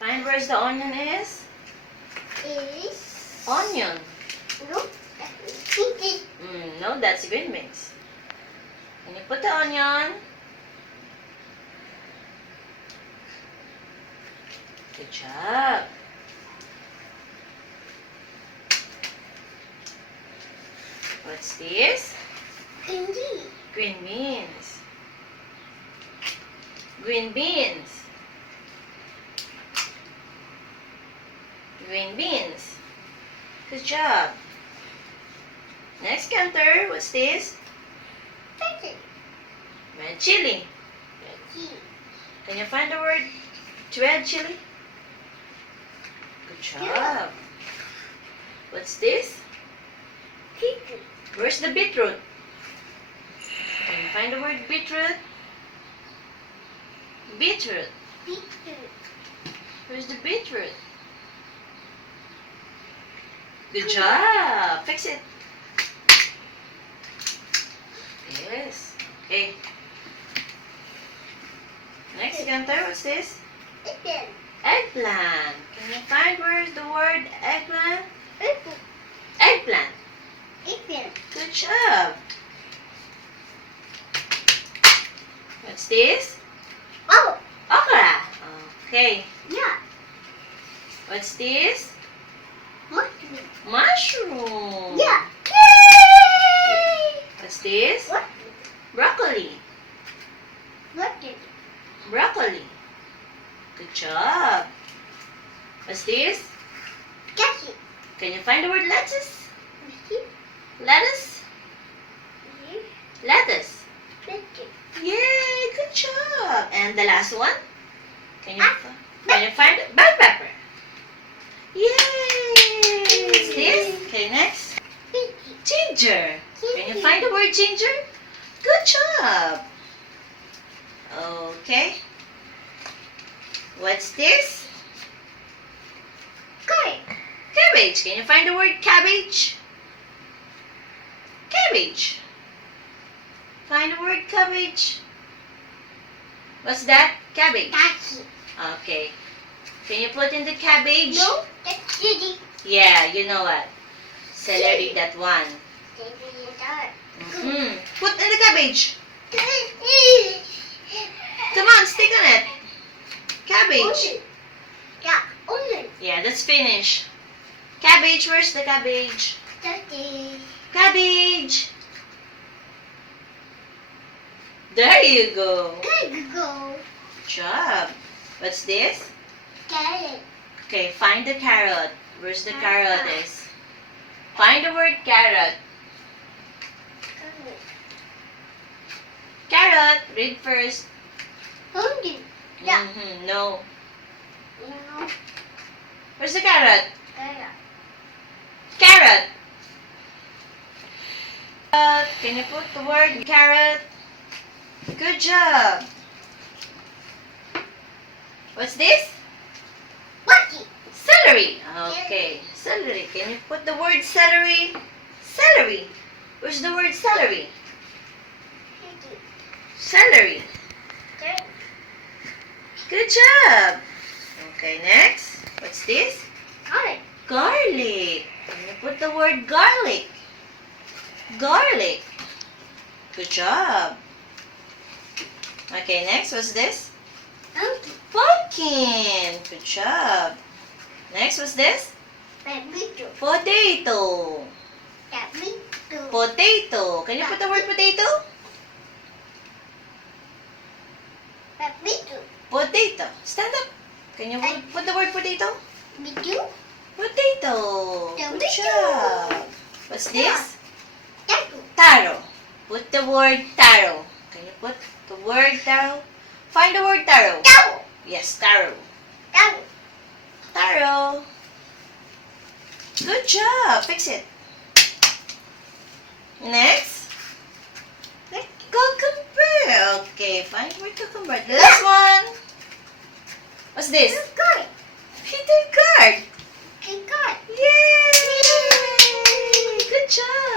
Find where's the onion is. Is. Onion. No. No, that's green beans. Can you put the onion? Good job. What's this? Hindi. Green beans. Green beans. Green beans. Good job. Next counter, what's this? Red chili. Can you find the word red chili? Good job. What's this? Where's the beetroot? Can you find the word beetroot? Beetroot. Where's the beetroot? Good job. Fix it. Yes. Okay. Next counter, what's this? Eggplant. Can you find where's the word eggplant? Eggplant. Good job. What's this? Oh. Okra. Okay. Yeah. What's this? Mushroom. Mushroom. Yeah. What's this? What? Broccoli. What is Broccoli. Good job. What's this? Cashew. Can you find the word lettuce? Lettuce. Lettuce. Yay! Good job. And the last one? Can you find bell pepper? Yay! What's this? Okay, next. Ginger. Can you find the word ginger? Good job. Okay. What's this? Cabbage. Can you find the word cabbage? Cabbage. Find the word cabbage. What's that? Cabbage. Okay. Can you put in the cabbage? No, that's chili. Yeah, you know what? Celery, that one. Put in the cabbage. Come on, stick on it. Cabbage. Yeah, onion. Yeah, that's finished. Cabbage, where's the cabbage? Cabbage. There you go. Good go. Good job. What's this? Carrot. Okay, find the carrot. Where's the carrot is? Find the word carrot. Carrot. Read first. Onion. Yeah. No. No. Where's the carrot? Carrot. Carrot. Can you put the word carrot? Good job. What's this? What? Celery. Okay. Celery. Can you put the word celery? Celery. Where's the word celery? Celery. Good job. Okay, next. What's this? Garlic. Garlic. Can you put the word garlic? Garlic. Good job. Okay, next. What's this? Pumpkin. Good job. Next, what's this? Tomato. Potato. Tomato. Potato. Can you put the word potato? Tomato. Potato. Stand up. Can you put the word potato? Tomato. Potato. Good job. What's this? Tomato. Taro. Put the word taro. Can you put the word taro? Find the word taro. Taro. Yes, taro. Taro. Taro. Good job. Fix it. Next. Cucumber. Okay, find the word cucumber. The last one. What's this? Good. Peter card. Good. Yay! Good job.